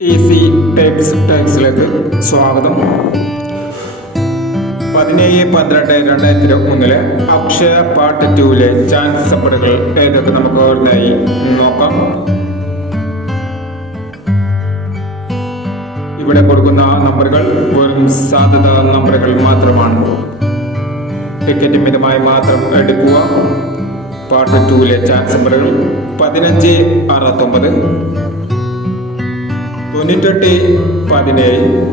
Easy സ്വാഗതം. പതിനേഴ് പന്ത്രണ്ട് രണ്ടായിരത്തി ഇരുപത്തി മൂന്നിലെ അക്ഷയ പാർട്ട് ടൂവിലെ ചാൻസ് സപ്പറുകൾ ഏതൊക്കെ നമുക്ക് ഓരോന്നായി നോക്കാം. ഇവിടെ കൊടുക്കുന്ന നമ്പറുകൾ വെറും സാധ്യത നമ്പറുകൾ മാത്രമാണ്. ടിക്കറ്റ് മിതമായി മാത്രം എടുക്കുക. പാർട്ട് ടൂവിലെ ചാൻസ് നമ്പറുകൾ പതിനഞ്ച് അറുപത്തൊമ്പത്. തൊണ്ണൂറ്റെട്ട് പതിനേഴ്.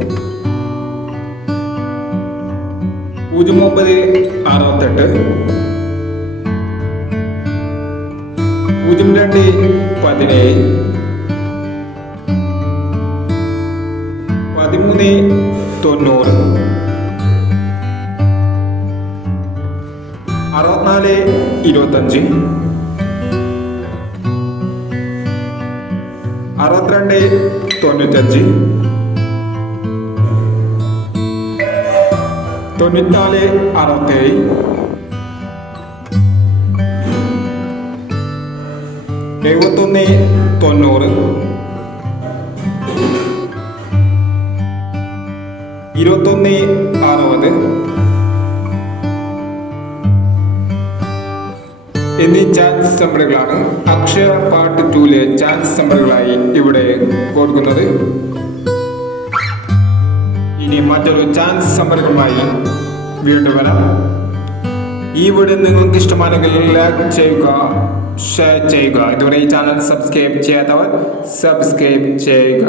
പൂജ്യം ഒമ്പത് അറുപത്തെട്ട്. പൂജ്യം രണ്ട് പതിനേഴ്. പതിമൂന്ന് തൊണ്ണൂറ്. അറുപത്തിനാല് ഇരുപത്തഞ്ച്. അറുപത്തിരണ്ട് തൊണ്ണൂറ്റഞ്ച്. തൊണ്ണൂറ്റാൽ അറുപത്തേഴ്. എഴുപത്തൊന്ന് തൊണ്ണൂറ്. ഇരുപത്തൊന്ന് അറുപത്. എന്നീ ചാൻസ് നമ്പറുകളാണ് അക്ഷയ പാർട്ട് ടൂലെ ചാൻസ് നമ്പറുകളായി ഇവിടെ കൊടുക്കുന്നത് ഇനി മറ്റൊരു ചാൻസ് നമ്പറുകളുമായി വീണ്ടും വരാം. ഈ വീഡിയോ നിങ്ങൾക്ക് ഇഷ്ടമാണെങ്കിൽ ലൈക്ക് ചെയ്യുക ഷെയർ ചെയ്യുക. ഇതുവരെ ഈ ചാനൽ സബ്സ്ക്രൈബ് ചെയ്യാത്തവർ സബ്സ്ക്രൈബ് ചെയ്യുക.